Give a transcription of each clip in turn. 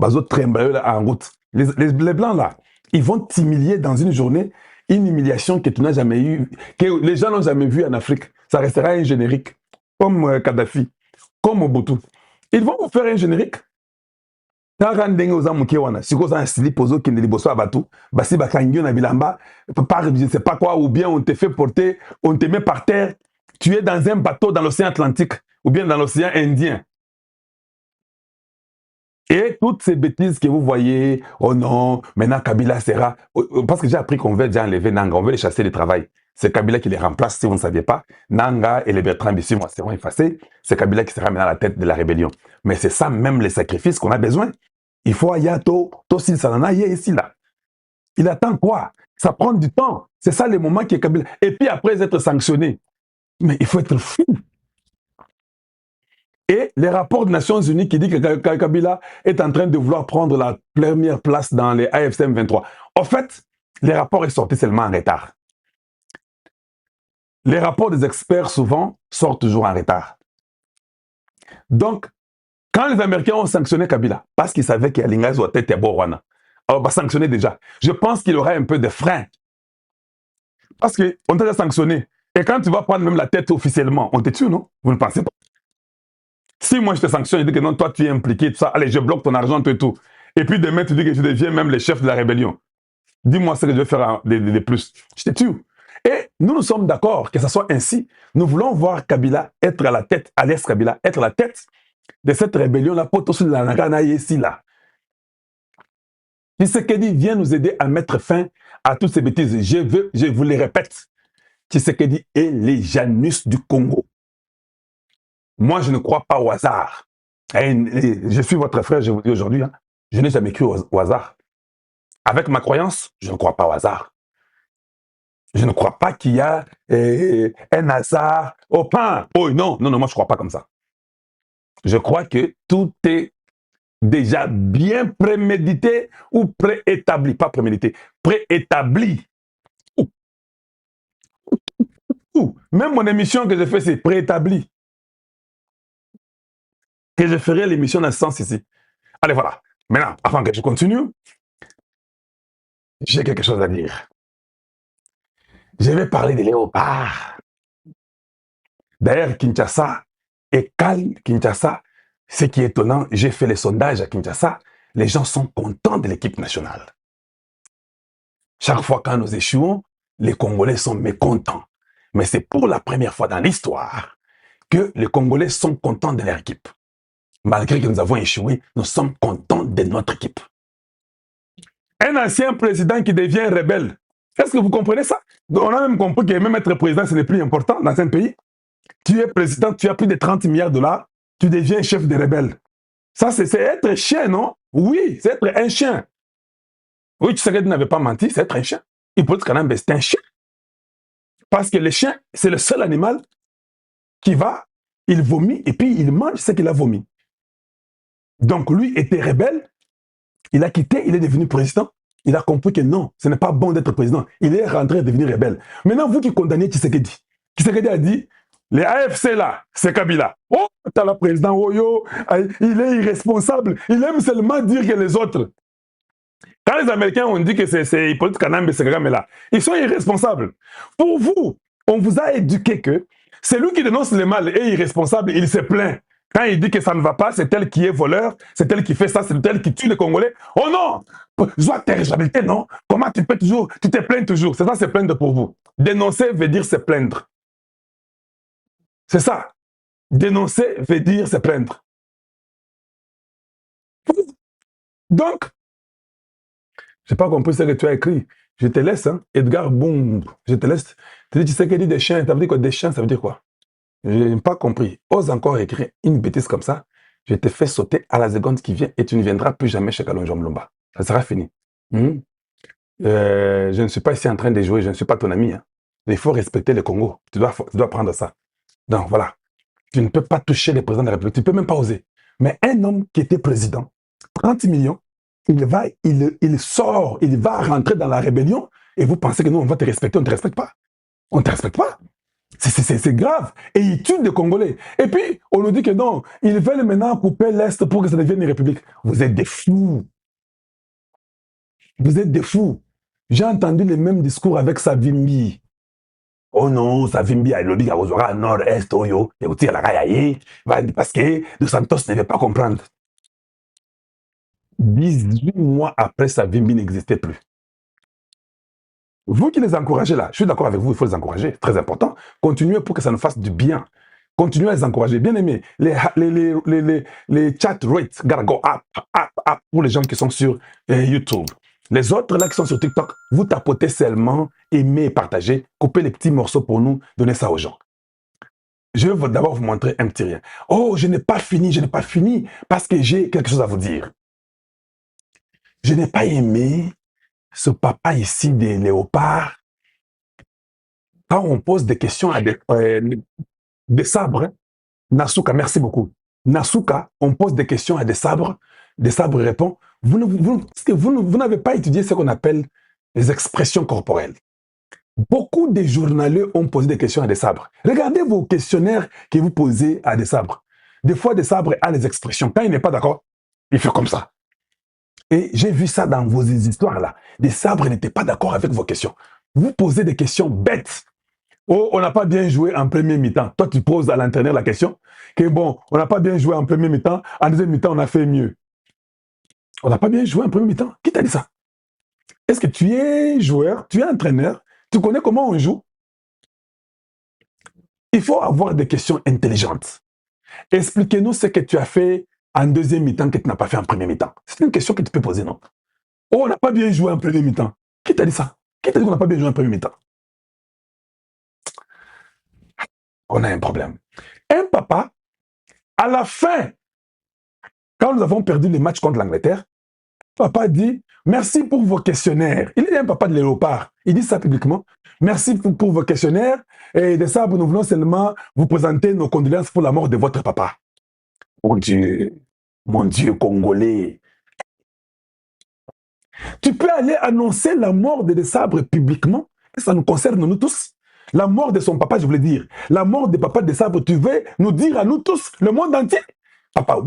bazo tremble en route. Les blancs là, ils vont t'humilier dans une journée, une humiliation que tu n'as jamais eue, que les gens n'ont jamais vue en Afrique. Ça restera un générique, comme Kadhafi, comme Mobutu. Ils vont vous faire un générique. Si vous avez un slip aux autres qui ne liboso à bateau, basi bakangyo na bilamba, par je ne sais pas quoi, ou bien on te fait porter, on te met par terre, tu es dans un bateau dans l'océan Atlantique, ou bien dans l'océan Indien. Et toutes ces bêtises que vous voyez, oh non, maintenant Kabila sera... Parce que j'ai appris qu'on veut déjà enlever Nanga, on veut les chasser du travail. C'est Kabila qui les remplace, si vous ne saviez pas. Nanga et les Bertrand Bissimo seront effacés. C'est Kabila qui sera maintenant à la tête de la rébellion. Mais c'est ça même les sacrifices qu'on a besoin. Il faut Ayato, Tosil Salana, ici là. Il attend quoi? Ça prend du temps. C'est ça le moment qui est Kabila. Et puis après être sanctionné. Mais il faut être fou. Et les rapports des Nations Unies qui disent que Kabila est en train de vouloir prendre la première place dans les AFC M23. En fait, les rapports sont sortis seulement en retard. Les rapports des experts, souvent, sortent toujours en retard. Donc, quand les Américains ont sanctionné Kabila, parce qu'ils savaient qu'il y a l'Ingaïs ou tête Borwana, alors, va sanctionner déjà. Je pense qu'il aura un peu de frein. Parce qu'on t'a déjà sanctionné. Et quand tu vas prendre même la tête officiellement, on te tue, non? Vous ne pensez pas? Si moi je te sanctionne, je dis que non, toi tu es impliqué, tout ça, allez, je bloque ton argent, tout et tout. Et puis demain, tu dis que tu deviens même le chef de la rébellion. Dis-moi ce que je vais faire de plus. Je te tue. Et nous sommes d'accord que ce soit ainsi. Nous voulons voir Kabila être à la tête, Alias Kabila, être à la tête de cette rébellion-là, pour tout la Nagana ici, là. Tshisekedi vient nous aider à mettre fin à toutes ces bêtises. Je vous les répète. Tshisekedi est les Janus du Congo. Moi, je ne crois pas au hasard. Je suis votre frère, je vous dis aujourd'hui, hein, je n'ai jamais cru au hasard. Avec ma croyance, je ne crois pas au hasard. Je ne crois pas qu'il y a un hasard au pain. Oh non, moi je ne crois pas comme ça. Je crois que tout est déjà bien prémédité ou préétabli. Pas prémédité, préétabli. Même mon émission que je fais, c'est préétabli. Que je ferai l'émission dans ce sens ici. Allez, voilà. Maintenant, avant que je continue, j'ai quelque chose à dire. Je vais parler des léopards. D'ailleurs, Kinshasa est calme. Kinshasa, ce qui est étonnant, j'ai fait les sondages à Kinshasa, les gens sont contents de l'équipe nationale. Chaque fois quand nous échouons, les Congolais sont mécontents. Mais c'est pour la première fois dans l'histoire que les Congolais sont contents de leur équipe. Malgré que nous avons échoué, nous sommes contents de notre équipe. Un ancien président qui devient rebelle. Est-ce que vous comprenez ça? On a même compris que même être président, ce n'est plus important dans un pays. Tu es président, tu as plus de 30 milliards de dollars, tu deviens chef des rebelles. Ça, c'est être chien, non? Oui, c'est être un chien. Oui, tu sais que tu n'avais pas menti, c'est être un chien. Il peut être quand même c'est un chien. Parce que le chien, c'est le seul animal qui va, il vomit et puis il mange ce qu'il a vomi. Donc lui était rebelle, il a quitté, il est devenu président. Il a compris que non, ce n'est pas bon d'être président. Il est rentré à devenir rebelle. Maintenant, vous qui condamnez Tshisekedi, Tshisekedi a dit, les AFC là, c'est Kabila. Oh, t'as le président Oyo, il est irresponsable. Il aime seulement dire que les autres. Quand les Américains ont dit que c'est Hippolyte Kanambe, c'est Kagame là, ils sont irresponsables. Pour vous, on vous a éduqué que celui qui dénonce le mal est irresponsable, il se plaint. Quand il dit que ça ne va pas, c'est elle qui est voleur, c'est elle qui fait ça, c'est elle qui tue les Congolais. Oh non! Joie ta responsabilité, non? Comment tu peux toujours, tu te plains toujours. C'est ça, se plaindre pour vous. Dénoncer veut dire se plaindre. C'est ça. Dénoncer veut dire se plaindre. Donc, je n'ai pas compris ce que tu as écrit. Je te laisse, hein? Edgar Boum, je te laisse. Tu dis, tu sais qu'il dit des chiens, ça veut dire quoi? Des chiens, ça veut dire quoi? Je n'ai pas compris. Ose encore écrire une bêtise comme ça, je te fais sauter à la seconde qui vient et tu ne viendras plus jamais chez Kalonjo Mlomba. Ça sera fini. Je ne suis pas ici en train de jouer, je ne suis pas ton ami. Hein. Il faut respecter le Congo. Tu dois prendre ça. Donc voilà. Tu ne peux pas toucher le président de la République. Tu ne peux même pas oser. Mais un homme qui était président, 30 millions, il sort, il va rentrer dans la rébellion et vous pensez que nous, on va te respecter. On ne te respecte pas. On ne te respecte pas. C'est grave. Et ils tuent des Congolais. Et puis, on nous dit que non, ils veulent maintenant couper l'Est pour que ça devienne une république. Vous êtes des fous. Vous êtes des fous. J'ai entendu les mêmes discours avec Savimbi. Oh non, Savimbi a lobby à nord, est, oyo, et aussi à la Rayaye, parce que Dos Santos ne veut pas comprendre. 18 mois après, Savimbi n'existait plus. Vous qui les encouragez là, je suis d'accord avec vous, il faut les encourager, très important. Continuez pour que ça nous fasse du bien. Continuez à les encourager. Bien aimé, les chat rates gotta go up, up, up pour les gens qui sont sur YouTube. Les autres là qui sont sur TikTok, vous tapotez seulement, aimez et partagez, coupez les petits morceaux pour nous, donnez ça aux gens. Je vais d'abord vous montrer un petit rien. Oh, je n'ai pas fini parce que j'ai quelque chose à vous dire. Je n'ai pas aimé ce papa ici des léopards. Quand on pose des questions à des sabres, hein, Nasuka, merci beaucoup. Nasuka, on pose des questions à des sabres répond, vous n'avez pas étudié ce qu'on appelle les expressions corporelles. Beaucoup de journalistes ont posé des questions à des sabres. Regardez vos questionnaires que vous posez à des sabres. Des fois, des sabres ont les expressions. Quand il n'est pas d'accord, il fait comme ça. Et j'ai vu ça dans vos histoires-là. Des sabres n'étaient pas d'accord avec vos questions. Vous posez des questions bêtes. Oh, on n'a pas bien joué en premier mi-temps. Toi, tu poses à l'entraîneur la question que bon, on n'a pas bien joué en premier mi-temps. En deuxième mi-temps, on a fait mieux. On n'a pas bien joué en premier mi-temps. Qui t'a dit ça? Est-ce que tu es joueur, tu es entraîneur, tu connais comment on joue? Il faut avoir des questions intelligentes. Expliquez-nous ce que tu as fait en deuxième mi-temps que tu n'as pas fait en premier mi-temps. C'est une question que tu peux poser, non? Oh, on n'a pas bien joué en premier mi-temps. Qui t'a dit ça? Qui t'a dit qu'on n'a pas bien joué en premier mi-temps? On a un problème. Un papa, à la fin, quand nous avons perdu le match contre l'Angleterre, papa dit merci pour vos questionnaires. Il est un papa de léopard. Il dit ça publiquement. Merci pour vos questionnaires. Et de ça, nous voulons seulement vous présenter nos condoléances pour la mort de votre papa. Mon Dieu, Congolais. Tu peux aller annoncer la mort de Desabre publiquement, et ça nous concerne nous tous. La mort de son papa, je voulais dire. La mort de papa Desabre, tu veux nous dire à nous tous, le monde entier. Papa,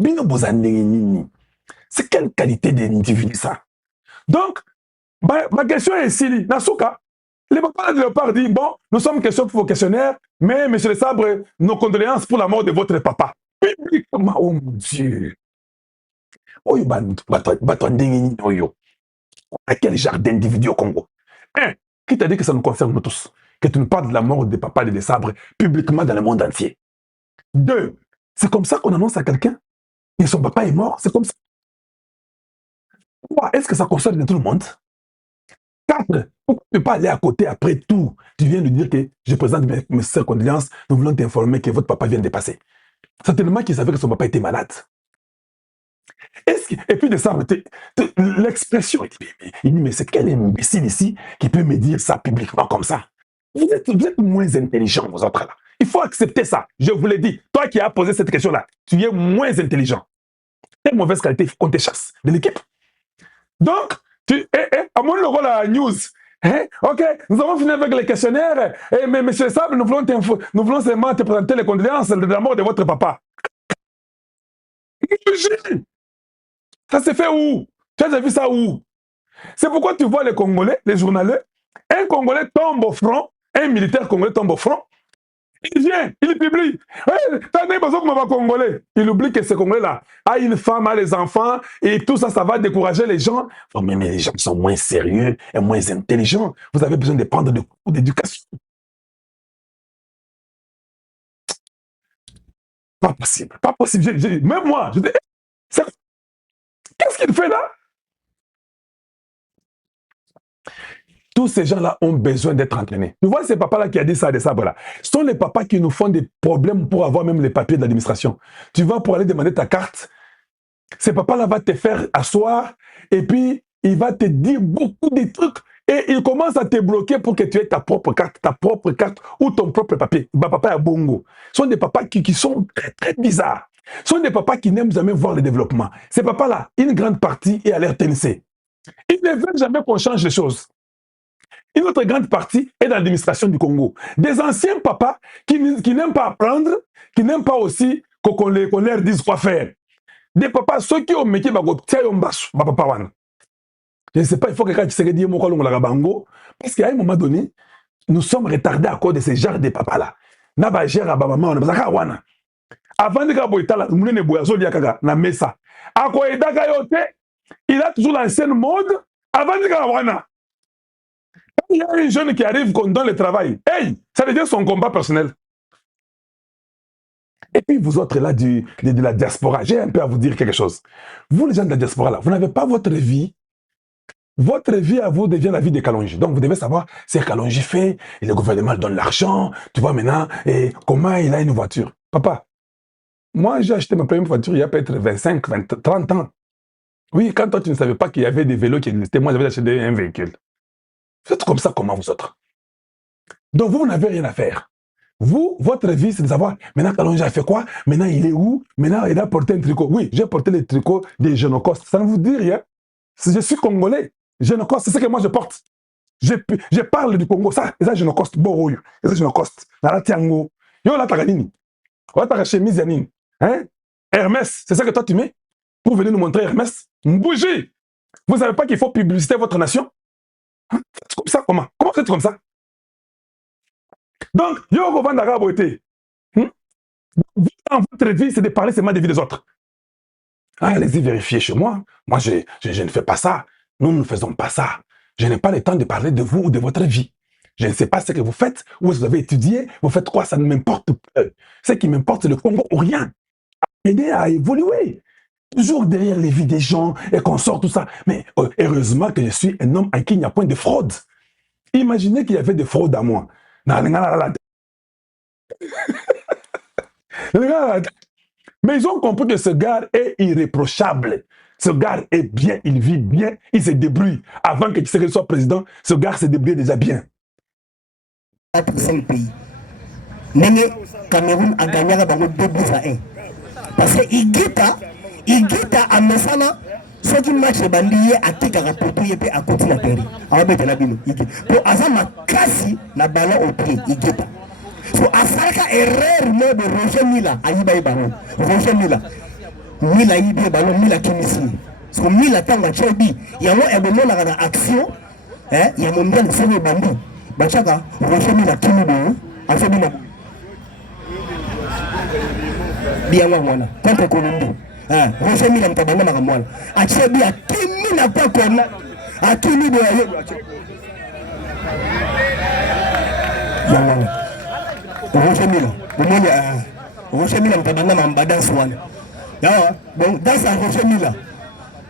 c'est quelle qualité d'individu ça? Donc, ma question est ici, Nasuka. Le papa de Léopard dit, bon, nous sommes questions pour vos questionnaires, mais monsieur Desabre, nos condoléances pour la mort de votre papa. Publiquement, oh mon Dieu. Oyo, à quel genre d'individu au Congo? Un, qui t'a dit que ça nous concerne nous tous? Que tu nous parles de la mort des papas et des sabres publiquement dans le monde entier. Deux, c'est comme ça qu'on annonce à quelqu'un que son papa est mort? C'est comme ça. Trois, est-ce que ça concerne tout le monde? Quatre, pourquoi tu ne peux pas aller à côté après tout? Tu viens de dire que je présente mes condoléances, nous voulons t'informer que votre papa vient de passer. Certainement qu'il savait que son papa était malade. Et puis de ça, l'expression, il dit, mais c'est quel imbécile ici qui peut me dire ça publiquement comme ça? Vous êtes moins intelligents, vous autres là. Il faut accepter ça. Je vous l'ai dit. Toi qui as posé cette question-là, tu es moins intelligent. Quelle mauvaise qualité qu'on te chasse de l'équipe. Donc, à mon rôle à news, ok, nous avons fini avec les questionnaires, mais monsieur Sable, nous voulons seulement te présenter les condoléances de la mort de votre papa. Ça s'est fait où? Tu as vu ça où? C'est pourquoi tu vois les Congolais, les journalistes, un Congolais tombe au front, un militaire congolais tombe au front, il vient, il publie. Congolais. Il oublie que ce Congolais-là a une femme, a les enfants, et tout ça, ça va décourager les gens. Oh, mais les gens sont moins sérieux et moins intelligents. Vous avez besoin de prendre des cours d'éducation. Pas possible, pas possible. Même moi, je dis, qu'est-ce qu'il fait là? Tous ces gens-là ont besoin d'être entraînés. Tu vois ces papas-là qui a dit ça à des sabres-là. Ce sont les papas qui nous font des problèmes pour avoir même les papiers de l'administration. Tu vas pour aller demander ta carte. Ces papas-là vont te faire asseoir et puis il va te dire beaucoup de trucs et il commence à te bloquer pour que tu aies ta propre carte ou ton propre papier. Papa à bongo. Ce sont des papas qui sont très, très bizarres. Ce sont des papas qui n'aiment jamais voir le développement. Ces papas-là, une grande partie est à l'air TNC. Ils ne veulent jamais qu'on change les choses. Une autre grande partie est dans l'administration du Congo. Des anciens papas qui n'aiment pas apprendre, qui n'aiment pas aussi qu'on leur dise quoi faire. Des papas, ceux qui ont métier, papa. Je ne sais pas, il faut que quand tu sais dire bango, parce qu'à un moment donné, nous sommes retardés à cause de ces genres de papas-là. Naba gère à maman, on a wana. Avant de faire moulin boyazo liakaga na mesa. À quoi il a toujours l'ancienne mode avant de faire wana. Il y a un jeune qui arrive dans le travail. Hey, ça devient son combat personnel. Et puis vous autres là de la diaspora, j'ai un peu à vous dire quelque chose. Vous les gens de la diaspora là, vous n'avez pas votre vie. Votre vie à vous devient la vie des Kalonji. Donc vous devez savoir ce que Kalonji fait, et le gouvernement donne l'argent, tu vois maintenant, et comment il a une voiture. Papa, moi j'ai acheté ma première voiture il y a peut-être 25, 20, 30 ans. Oui, quand toi tu ne savais pas qu'il y avait des vélos qui existaient, moi j'avais acheté un véhicule. Vous êtes comme ça, comment vous autres? Donc vous n'avez rien à faire. Vous, votre vie, c'est de savoir, maintenant Kalonji a fait quoi? Maintenant il est où? Maintenant il a porté un tricot. Oui, j'ai porté le tricot des Génocostes. Ça ne vous dit rien. Je suis congolais. Génocoste, c'est ce que moi je porte. Je parle du Congo. Ça, Génocoste, Boroyo. Ça, Génocoste. Nala Tiango. Yo, la taganini. Yo, ta chemise yanine. Hein? Hermès, c'est ça que toi tu mets? Pour venir nous montrer Hermès? Bougie! Vous savez pas qu'il faut publiciter votre nation? Hein? C'est comme ça, comment? Comment c'est comme ça? Donc, yo, vous vendez la beauté. Vous, dans votre vie, c'est de parler seulement des vies des autres. Ah, allez-y vérifier chez moi. Moi, je ne fais pas ça. Nous ne faisons pas ça. Je n'ai pas le temps de parler de vous ou de votre vie. Je ne sais pas ce que vous faites, où vous avez étudié, vous faites quoi, ça ne m'importe pas. Ce qui m'importe, c'est le Congo ou rien. Aider à évoluer. Toujours derrière les vies des gens et qu'on sort tout ça. Mais heureusement que je suis un homme à qui il n'y a point de fraude. Imaginez qu'il y avait des fraudes à moi. Mais ils ont compris que ce gars est irréprochable. Ce gars est bien, il vit bien, il se débrouille. Avant que Tshisekedi soit président, ce gars se débrouille déjà bien. 5 pays. Mais Cameroun a gagné 2-1. Parce que Igita a Messana, ceux qui marchent les bandits à Tikara pour tout à côté de la terre. Alors, pour Azama Kassi, la ballon au pied, Igita. So asaka erreur mo de Roger Mila ayiba ibaro Roger Mila yibe balo Mila kimisi so Mila tanga chobi yango ebomo na action ya mondial sebe bambi bachaka Roger Mila kimibo asobi na biangwa mwana contre Colombie Roger Mila mtabanga na mwana achebi akimi na kwa kona akimi bo ayo yango Roger Mila, Roger Mila mtabanga mamba dance one. Bon, dance à Roger Mila.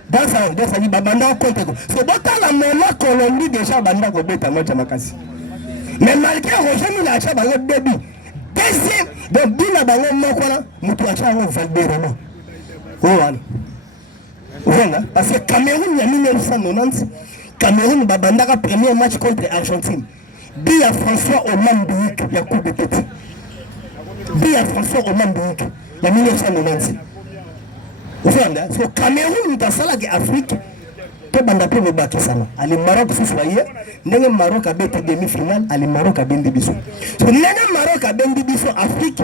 Dance à Babanda contre. C'est bon, la même Colombie déjà banda ko beta no chamakasi. Mais malgré Roger Mila acha bango début. Deuxième, donc bina bango moko là, mutu acha ngo Valderrama. Voilà, parce que Cameroun en 1990, Cameroun babanda ka premier match contre Argentine. Bia François Hollande il y a coup de tête. Bia François Hollande il y a 1996. Vous voyez, so Cameroun dans ça la Afrique to banda pe baki sana. Ali Maroc soussoyer, ndenge Maroc a bête demi-finale, ali Maroc a bendi biso. So ndenge Maroc a bendi biso Afrique,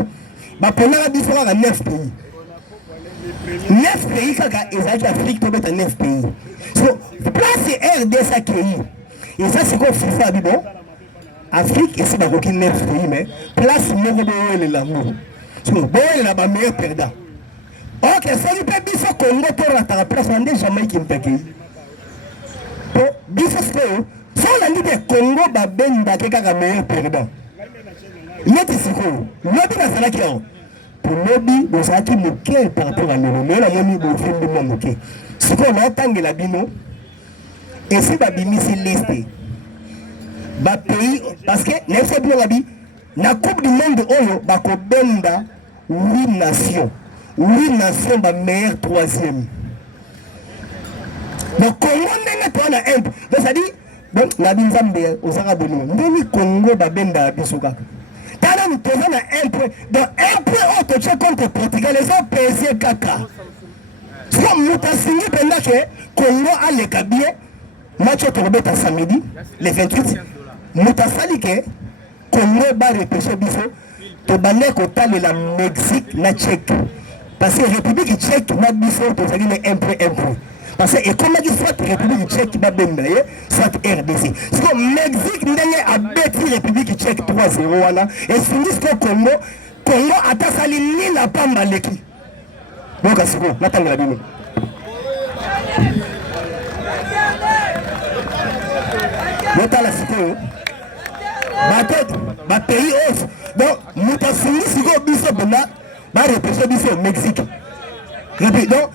ba pona biso ka 9 pays. 9 pays kaka ezaki Afrique to beta 9 pays. So place RDC accueilli. Et ça c'est quoi FIFA bibo? Afrique, et c'est pas aucun neuf pays, mais place moko boye l'amour. So, boye la meilleur perdant. Ok, ça y peut biso Congo pour la place, on est jamais qui me paye. Pour biso Congo, si on a dit que Congo va benda keka meilleur perdant. Yeti siko, lobby na salaki on. Pour lobby, on s'est qui moqué par rapport à nous. Mais la moni bo fin de moi moqué. Ce qu'on a tangé la bino, et c'est ba bimi c'est liste. Ba pays parce que n'importe bien la vie na coupe du monde oyo ba ko benda 8 nations ba meilleur troisième donc Congo ndenge to na un donc ça dit donc na binzambe osaka bonimo ndeni Congo ba benda bisoka tala mtoza na un point dans un point autre tu contre Portugal les autres PSG kaka so mutasini benda que Congo a le kabie match au Robert samedi le 28 mutasali ke Congo ba repêcher biso to bande ko talela Mexique na Tchèque parce que République Tchèque na biso to zali na un. Parce que comme il soit République Tchèque va bembrayer soit RDC. C'est comme Mexique ndenge a bêti République Tchèque 3-0 wana et singis ko Congo atasali ni la pamba leki. Donc asiko natanga bino. Notala siko ba pays off. Donc mutasili siko biso bena ba repêcher biso au Mexique. Donc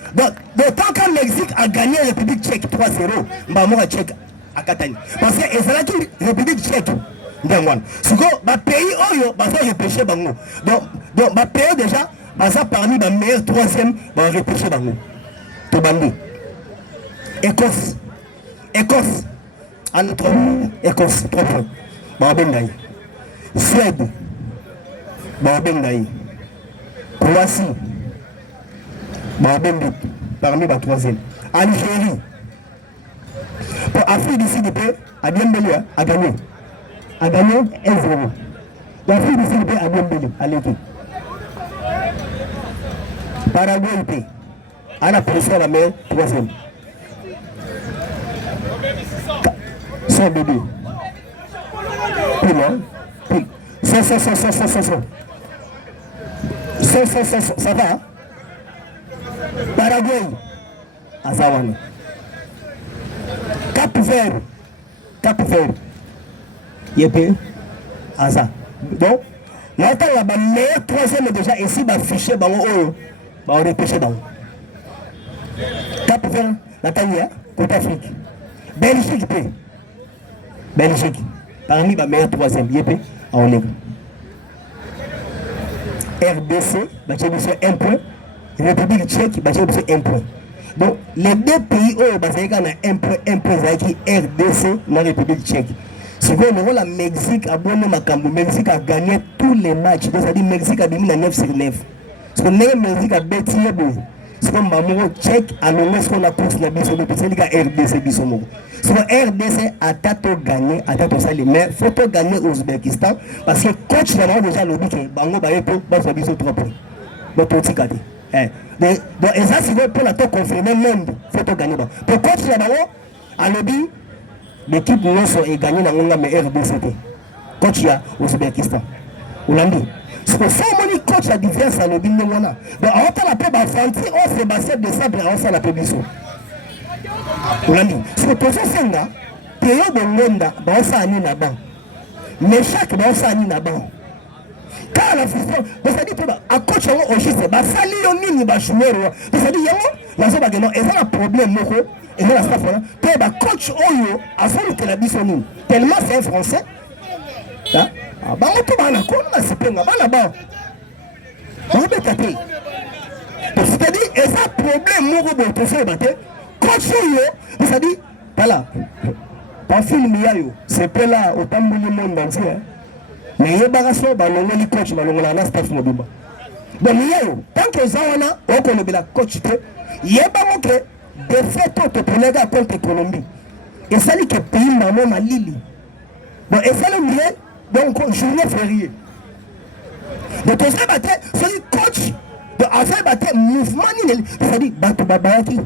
tant qu'un Mexique a gagné la République Tchèque 3-0, Mbamora Tchèque à Catane. Parce que c'est là que la République Tchèque, c'est que pays oyo va repêcher bango. Donc ma pays déjà va parmi les meilleurs troisième va repêcher bango. To bango. Écosse. En notre Écosse 3 points. Babendaï. Suède. Babendaï. Croatie. Parmi les troisième. Algérie. Pour Afrique du Sud, a bien belé, a gagné. A gagné 1-0. L'Afrique du Sud, a bien belé, à l'équipe. Paraguay, à la pression la mer, troisième. Sans bébé. Puis non. Puis. Ça va, hein? Paraguay, Azawan. Cap Vert, Yépé, Aza. Donc, là, il y a le meilleur troisième déjà ici, il fiché, on repêché dans. Cap Vert, Nathalie, Côte Afrique. Belgique, parmi les meilleurs troisième, Yépé, en Ligue. RDC, un point. République Tchèque, c'est 1 point. Donc, les deux pays où il y a 1 point, RDC, la République Tchèque. C'est que le Mexique a bon Makambo. Mexique a gagné tous les matchs. Donc, ça dit Mexique a gagné 9/9. C'est que le Mexique a bêti. C'est comme Mamouro Tchèque a nommé ce qu'on a course la biso. C'est que RDC biso. C'est que RDC a tato gagné, a tato sali. Mais il faut gagner au Ouzbékistan parce que coach d'abord déjà le dit que Bango Bayeto va biso 3 points. Donc, tout est cadré. Donc, et ça, c'est pour la confirmer même. Il faut gagner. Pour coach d'abord, à l'objet, l'équipe nous a gagné dans le RDCT. Coach il y a au Ouzbékistan. Vous l'avez dit. C'est pour ça que coach a différence à l'objet. Donc, on a la paix, on fait basket de sable et on fait la paix biso. Vous l'avez dit. C'est pour ça que c'est là, période de monde, on fait un inaban. Mais chaque on fait un inaban. Car la fusion, c'est-à-dire à coach au juste, sali yoni ba joueur, c'est-à-dire yango, la zoba non, et ça le problème moko, et là ça fait là, coach oyo a fait que la bisoni. Tellement c'est un français. Hein? Ah ba moto ba na ko na sipenga ba na ba. On peut taper. C'est-à-dire et ça problème moko bo to fait baté. Coach oyo, c'est-à-dire voilà. Pas film yayo, c'est pas là au tambuli monde entier. Mais il y a des coach qui ont staff mobile. Donc, tant que ça, on a un coach, il y a des faits pour les gars contre Colombie. Et ça, c'est le pays maman à Lili. Donc, et ça, le mieux, donc, journée fériée. Donc, on s'est battu, c'est le coach, de faire battre mouvement, c'est-à-dire, battre Babayaki.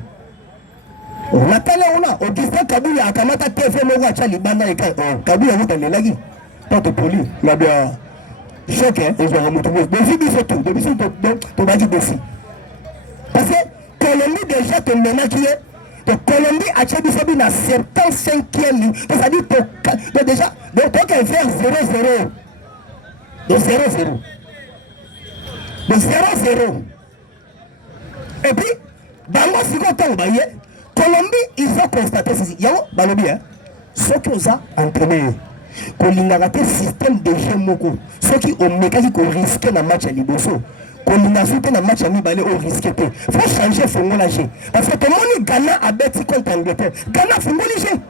On a parlé, on a, Augustin Kabouya, a Kamata TV, Moura, Banda, et Kabouya, vous avez lagi. Tant que poli, il y a bien choc, hein, et je vais remonter. Depuis surtout, depuis surtout, tu vas dire dessus. Parce que Colombie déjà, tu es qui est. Donc Colombie a tué Sabine à 75e ligne. C'est-à-dire que déjà, donc tu peux faire 0-0. De 0-0. De 0-0. Et puis, dans le second temps, Colombie, ils ont constaté ceci. Il y a un balobi, hein. Ce qu'ils ont entraîné. Kolinga te système de jeu moko ceux qui ont mécanique au risquer dans match à liboso kolinga sauter dans match à mibale au risquer faut changer fongola jeu parce que tout le monde Ghana a bêti contre Angleterre Ghana fongoli jeu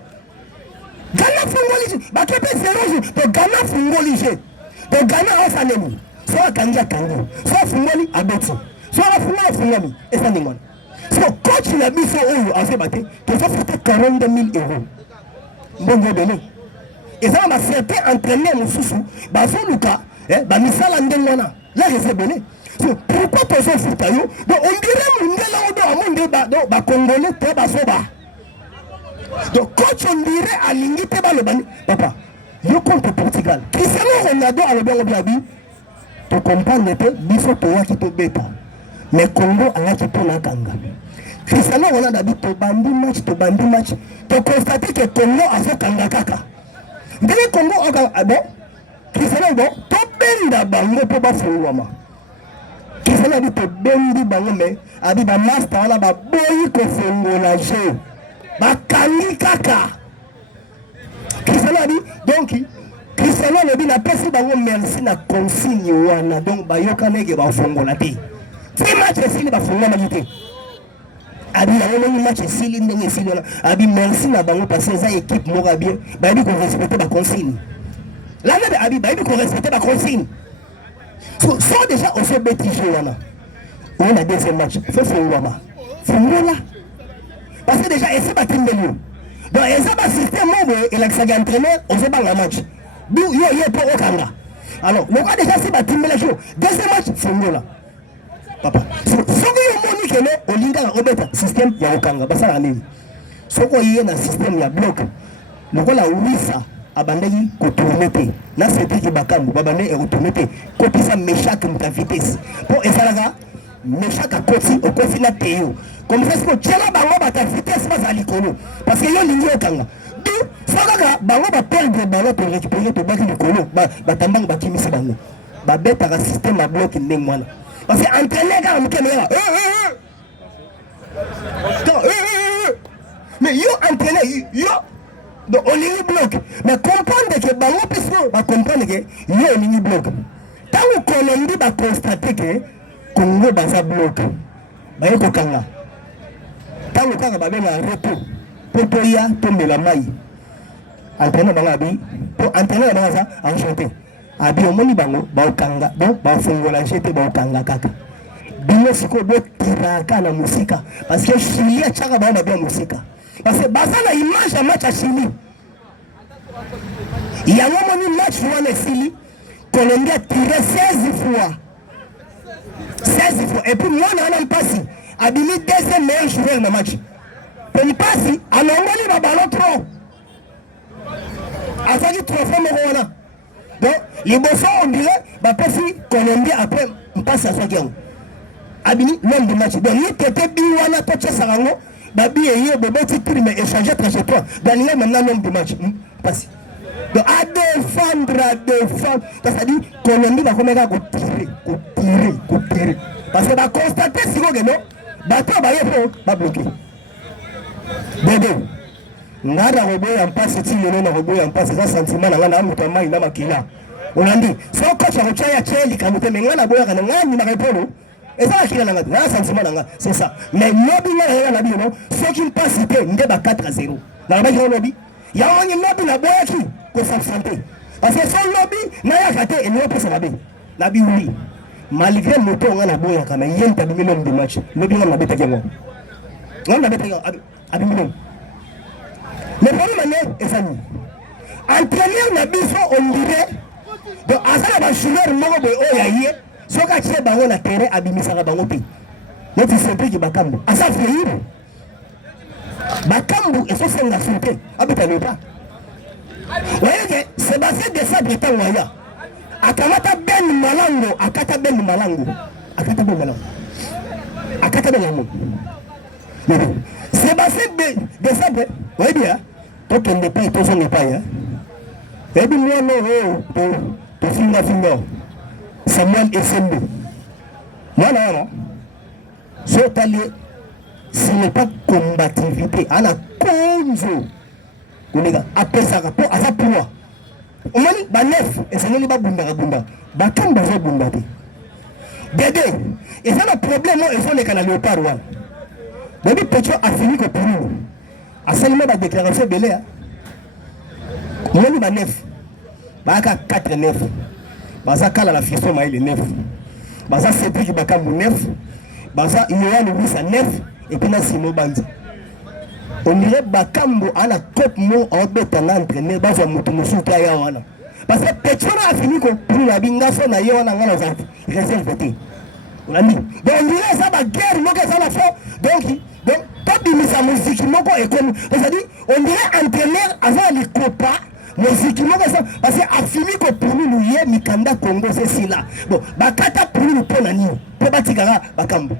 bah tu peux 0 to Ghana fongoli jeu to Ghana on fanemi soit kanja kango soit fongoli a bêti soit fongoli et ça n'est pas so coach la biso oyo a fait battre que ça fait 42 000 €. Bon belé Et ça m'a certain entraîner mon sous-sous. Bazo Luka, bah misala ndengwana. Là je sais bonnet. Pourquoi tu as fait ça? Donc on dirait mon là on congolais te basoba. Donc coach on dirait à l'ingité ba le bani. Papa, yo contre Portugal. Cristiano Ronaldo a le bien obiabi. Tu comprends que biso to wa ki to beta. Mais Congo a qui pour la kanga. Cristiano Ronaldo a dit to bandi match. Tu constates que Congo a fait kanga kaka. Dès Congo a bon Cristiano bon to benda bango po ba fuwama. Cristiano a dit to bendi bango mais a dit ba master la ba boyi ko fongola jeu. Ba kangi kaka. Cristiano a dit donc Cristiano a dit na pesi bango merci na consigne wana donc ba yoka nege ba fongola te. C'est match esili ba fongola majite. Abi na match esili ndenge esili wana. Abi merci na bango parce que ça équipe moko bien. Ba dit qu'on respecte ba consigne. Là même abi ba dit qu'on respecte ba consigne. So déjà on se bêtise wana. On a deuxième match. Faut fongola. Fongola. Parce que déjà essaie ba timbelio. Donc essaie ba système moko et l'accès entraîneur on se bat la match. Yo pour okanga. Alors, le gars déjà c'est bâti mais deuxième match fongola. Papa. So que moni que le olinga la obeta système ya okanga basa la nini. Soko yé na système ya bloc. Le gars la wisa abandaki ko tourner. Na c'est qui bakambu babane e retourner. Ko pisa mechak muta vitesse. Pour ezalaka mechak a koti au confina teo. Comme ça ko tchela bango bata vitesse pas alikolo. Parce que yo lingi okanga. Saka bango ba perdre ballon pour récupérer to baki likolo ba tambang ba kimisi bango ba beta ka système à bloc ndeng mwana parce que entraîner ka mukeme ya mais yo entraîner yo donc on ligne bloc mais comprendre que bango puisque ba comprendre que yo ligne bloc tant que Colombie ba constater que Congo ba sa bloc ba yoko kanga tant que ba benga repos pour ya tomber la maille entraîneur bangabi pour entraîneur bangaza enchanté abi omoni bango ba okanga donc ba fongola jeté ba okanga kaka bino siko bo tiraka na musika parce que Chili a chaka ba bien musika parce que baza na image ya match à Chili il y a un moment match wana Chili Colombie a tiré 16 fois et puis moi on a passé abimi deuxième meilleur joueur dans match pour passer alors on va ballon trop Azali trophée Morona. Donc, les bossons, on dirait, bah, si Colombie après, on passe à Sokiang. Abini, l'homme de match. Donc, il était Biwana, Tocha Sarango, Babi et Yo, Bobo, Tipi, mais échanger trajectoire. Daniel, maintenant, l'homme de match. Passe. Donc, à défendre. C'est-à-dire, Colombie va commencer à tirer. Parce que, va constater, si vous non, bateau, va bloquer. Bébé. Nada roboya mpasi ti lelo na roboya mpasi za sentiment na ngana mutu mai na makila onandi so coach akochaya cheli kamute mengana boya kana ngani na repolo eza akila na ngati na sentiment na ngana c'est ça mais lobi na na bino so qui passe te ndeba 4-0 na ba ki lobi ya onye lobi na boya ki ko santé parce que son lobby na ya kate et no pesa babe na bi oui malgré moto ngana boya kana yenta bi million de match lobi ngana beta kengo ngana beta abi million. Le problème est ça. Entraîneur na biso on dirait donc azala ba joueur moko boy o yaye soka tche bango na terrain abimisaka bango pe. Neti sempre ki bakambu. Asa frère. Bakambu eso senga sunte abita lota. Voyez que Sébastien de ça Britan waya. Akamata Ben Malango, akata Ben Malango. Akata Ben Malango. Akata Ben Malango. Sébastien de ça voyez bien. Toi qui n'es pas et toi qui n'es pas. Et puis moi, non, tu finger. Samuel Essembe. Moi, non. Ce n'est pas combativité. À la conzo. Après ça, à ça pour moi. On m'a dit, bah neuf, et ça n'est pas bunda. Bah quand bah j'ai bunda. Dédé. Et ça le problème, il faut les canaux léopard. Bébé Petro a fini que pour nous. A seulement la déclaration de l'air. Moi, il y a 9. Baka 4-9. Baza Kala la fieston maïle 9. Baza Cédric Bakambu 9. Baza Yohan Louis 9. Et puis Nassimo Bandi. On dirait Bakambo à la coupe mon en bête en entraîné, bas à Moutoumoussou Kayawana. Parce que Petro a fini pour la bingaso na yona ngana zati. Réserve. On a dit. Donc on dirait ça va guerre, moi que ça va faire. Donc, pas de mise à musique, moi quoi et comme. C'est-à-dire, on dirait entraîneur avant les copains. Musique, moi que ça. Parce que a fini que pour nous, hier, Mikanda Congo, c'est si là. Bon, Bakata pour nous, pour l'année. Pour Batigara, Bakambo.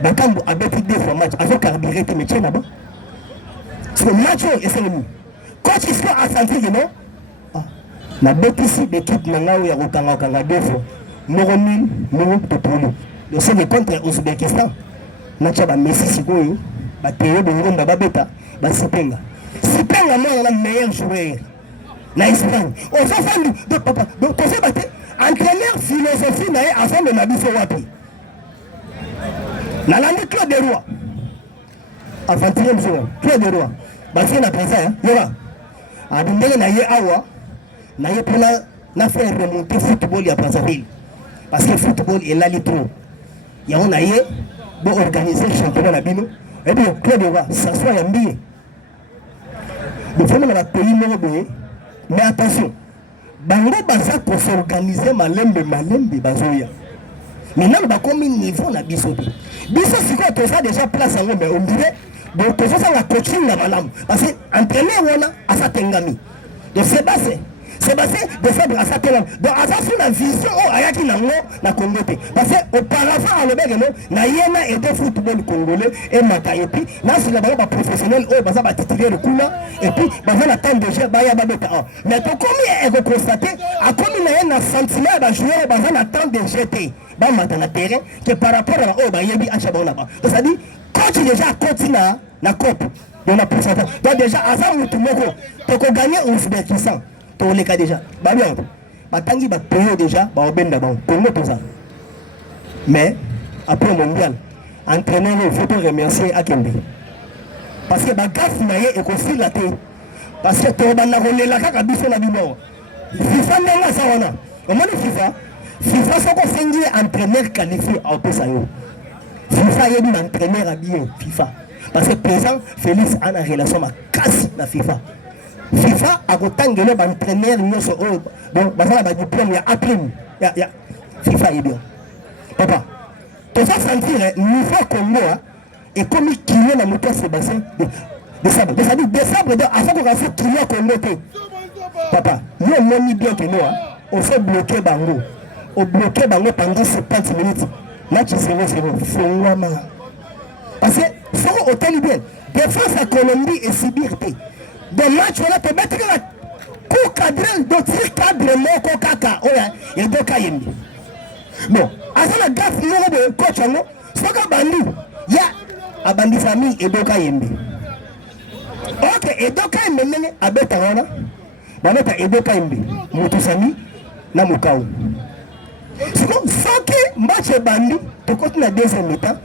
Bakambo a bêté 2 fois match. Avec carburé, tu me tiens là-bas. Parce que match, c'est le mot. Quand il se fait à sentir que non, la bête ici, l'équipe maintenant, il y a Rokanga 2 fois. Moromil, Moro, Topolo. Le seul contre Ouzbékistan. Nacha ba Messi Sikoyo, ba Théo Bongo, ba Beta, ba Sipenga. Sipenga, moi, on a le meilleur joueur. Na Espagne. On s'en fait de papa. Donc, on s'est battu. Entraîneur philosophie, na avant de Nabiso Wapi. Na l'année Claude Desrois. À 21e jour, Claude Desrois. Basi na pensa, yora. Abindele na ye awa, na ye pour na faire remonter football ya Brazzaville. Parce que le football est là, trop. Il y a un aïe, pour organiser le championnat à Bino. Et bien, Claude Desrois, ça soit un billet. Il faut que le pays, mais attention, Bango Baza pour s'organiser malembe bazoya. Maintenant, on va combien de niveau la bisote. Biso, c'est quoi, tu as déjà place à l'homme, mais on dirait, donc tu fais la coaching la malam. Parce que entraîner, on a à sa tengami. Donc c'est basé. C'est basé de faire à sa tengami. Donc à ça, c'est la vision, oh, ayaki nango, na Congo. Parce que auparavant, à l'obégue, non, na yéna et de football congolais, et mata, et puis, là, c'est la barre professionnelle, oh, baza, titulaire le coup là, et puis, baza, la tente de jeu, baya, babeta. Mais pour combien est constaté, à combien il y a un sentiment, bah, jouer, baza, la tente de jeter. Bah, matin, na terrain, que par rapport à, oh, bah, yebi, achabon là-bas. Donc, ça dit, quand tu déjà continue la coupe, on a pourcentage. Donc, déjà, à ça, on te met, tu as gagné un Ouzbékistan. Tous les cas déjà. Bah bien, bah tangi bah payer déjà, bah au ben d'abord. Congo tout ça. Mais après le mondial, entraîneur il faut remercier Akembe. Parce que bah gaffe naie et qu'on file la tête. Parce que toi bah na relais la kaka biso na bimo. FIFA n'est ça on a. Au moins FIFA, FIFA sont qu'on fait entraîneur qualifié en plus ça yo. FIFA est un entraîneur habillé FIFA. Parce que présent Félix a une relation avec casse la FIFA. FIFA a autant de l'entraîneur, bon, basala ba diplôme, il y a prime, il y a FIFA est bien. Papa, tu vas sentir niveau Congo et comme il y a la moto Sébastien de sabre. C'est-à-dire de sabre, avant qu'on fasse qu'il y a Congo. Papa, nous on mis bien que nous, on fait bloquer Bango. On bloquait Bango pendant 70 minutes. Match 0-0, Fongwama. Parce que, faut autant bien. Défense à Colombie et Sibirité. Des matchs, on a peut mettre la coup cadré, d'autres cadres, moko kaka, oya, et deux kayembi. Bon, à ça la gaffe, nous, de coach, non, c'est que Bandi, ya, a Bandi famille, et deux kayembi. Ok, et deux kayembi, à Betarona, Baneta, et deux kayembi, Moutousami, na Moukao. C'est comme ça que match Bandi, tu continues la deuxième mi-temps,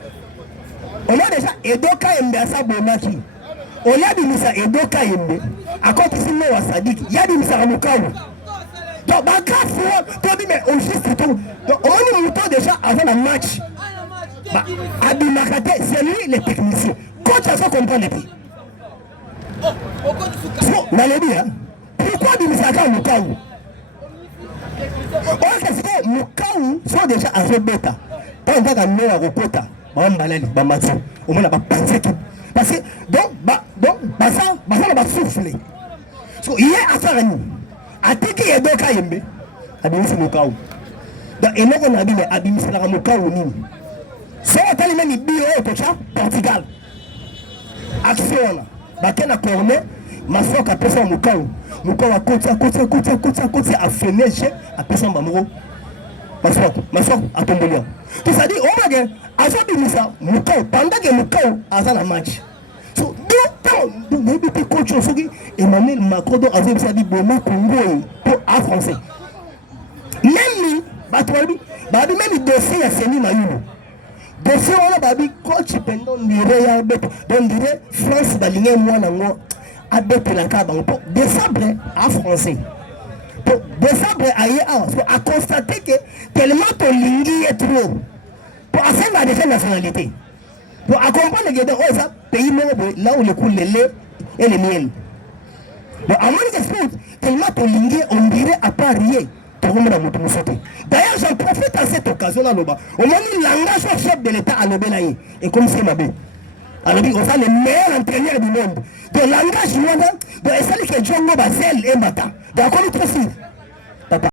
on a déjà, et deux kayembi à sa bonaki. On a dit ça et deux Kayembe. À côté de nous, il y a dit ça à Moukao. Donc, tu dis, mais au juste tout. Donc, on a dit déjà avant le match. Abimakate, c'est lui le technicien. Coach, ça comprend les prix. Pourquoi dit ça à Moukao? Parce que Moukao sont déjà à ce bêta. Pas en tant que nous à Rokota. Au moins, on a pensé que. Parce que, donc, ça va souffler. So, il y a affaire à nous. À tout qui est deux Kayembe, Abimisi Moukao. Donc, et nous, on a dit, mais Abimisi Moukao, nous. Si on a dit, mais bio, Portugal. Action, Bakena Cornet, ma soeur qui a fait Moukao. Moukao a côté, a fait neige, a fait son bamoro. Ma soeur, a tombé là. Tout ça dit, on va dire, à ça, Moukao, pendant que Moukao a fait un match. So, depuis coach Emmanuel Macron avait dit bon Congo pour un français. Même lui, même dossier a fini Mayuno. Dossier on a babi coach pendant dirait donc dirait France baligné moi nango a bête la caba pour décembre à français. Pour décembre à constater que tellement ton lingi est trop pour faire la défense nationalité. Pour accompagner les gens, ça pays là où le coule le lait et le miel. Donc à moins que sport, tellement ton ligne, on dirait à part rien. D'ailleurs, j'en profite à cette occasion-là, au moins le langage au chef de l'État à l'Obélaï. Et comme c'est ma belle. Alors, on a le meilleur entraîneur du monde. Donc, langage, donc, c'est que Djongo Basel et Mata. Donc, on est trop sûr.